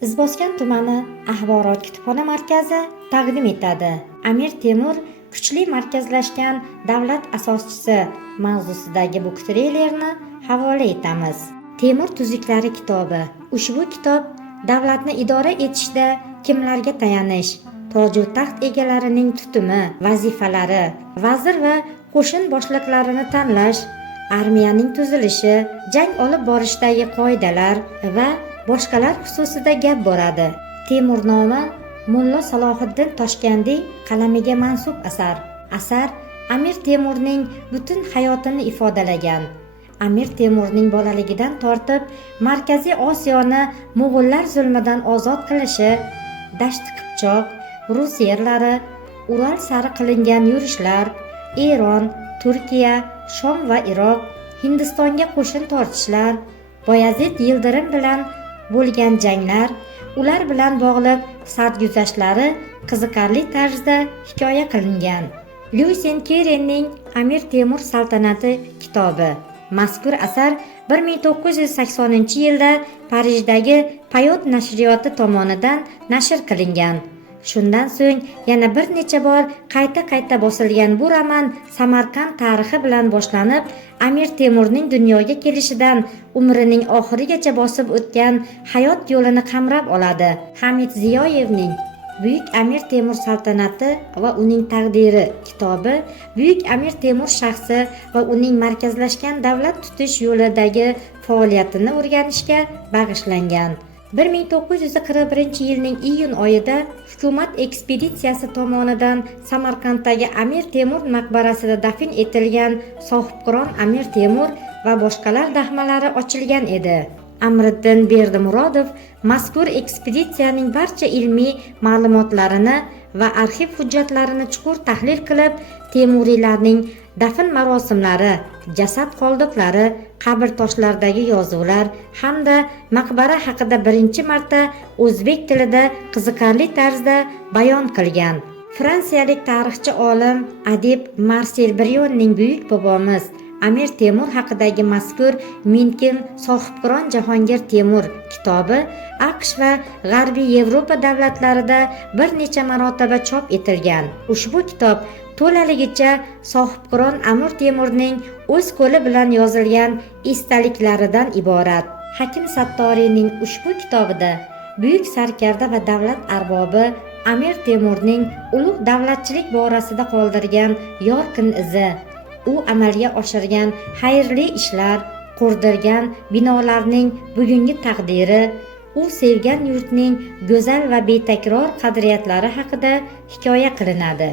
Izboskan tumani axborot kutubxona markazi taqdim etadi. Amir Temur kuchli markazlashgan davlat asoschisi mavzusidagi bu treylerni havola etamiz. Temur tuzuklari kitobi. Ushbu kitob davlatni idora etishda kimlarga tayanish, toju taxt egalarining tutumi, vazifalari, vazir va qo'shin boshliqlarini tanlash, armiyaning tuzilishi, jang olib borishdagi qoidalar va boshqalar xususida gap boradi. Temurnoma Mulla Salohiddin Toshkandiy qalamiga mansub asar. Asar Amir Temurning butun hayotini ifodalagan. Amir Temurning bolaligidan tortib Markaziy Osiyoni Mo'g'ullar zulmidan ozod qilishi, Dashti Qipchoq, Rus yerlari, Ural sari qilingan yurishlar, Eron, Turkiya, Shom va Iroq, Hindistonga qo'shin tortishlar, Boyazid Yildirim bilan bo'lgan janglar, ular bilan bog'liq sarguzashtlari qiziqarli tarzda hikoya qilingan. Lyusen Kerenning Amir Temur saltanati kitobi. Mazkur asar 1980-yilda Parijdagi Payot nashriyoti tomonidan nashr qilingan. Shundan so'ng yana bir necha bor qayta bosilgan bu roman Samarqand tarixi bilan boshlanib, Amir Temurning dunyoga kelishidan umrining oxirigacha bosib o'tgan hayot yo'lini qamrab oladi. Hamid Ziyoyevning Buyuk Amir Temur saltanati va uning taqdiri kitobi Buyuk Amir Temur shaxsi va uning markazlashgan davlat tutish yo'lidagi faoliyatini o'rganishga bag'ishlangan. 1941-yilning iyun oyida hukumat ekspeditsiyasi tomonidan Samarqanddagi Amir Temur maqbarasida dafn etilgan sohibqiron Amir Temur va boshqalar dahmalari ochilgan edi. Amriddin Berdimurodov mazkur ekspeditsiyaning barcha ilmiy ma'lumotlarini va arxiv hujjatlarini chuqur tahlil qilib, Temuriylarning dafn marosimlari, jasad qoldiqlari, qabr toshlaridagi yozuvlar hamda maqbara haqida birinchi marta o'zbek tilida qiziqarli tarzda bayon qilgan. Fransiyalik tarixchi olim, adib Marsel Bryonning Buyuk bobomiz Amir Temur haqidagi mazkur Minkin sohibqiron Jahongir Temur kitobi AQSh va G'arbiy Yevropa davlatlarida bir necha marotaba chop etilgan. Ushbu kitob to'laligicha sohibqiron Amir Temurning o'z qo'li bilan yozilgan estaliklaridan iborat. Hakim Sattoriyning ushbu kitobida buyuk sarkarda va davlat arbobi Amir Temurning ulug' davlatchilik borasida qoldirgan yorqin izi, u amalga oshirgan xayrli ishlar, qurdirgan binolarning bugungi taqdiri, u sevgan yurtning go'zal va betakror qadriyatlari haqida hikoya qilinadi.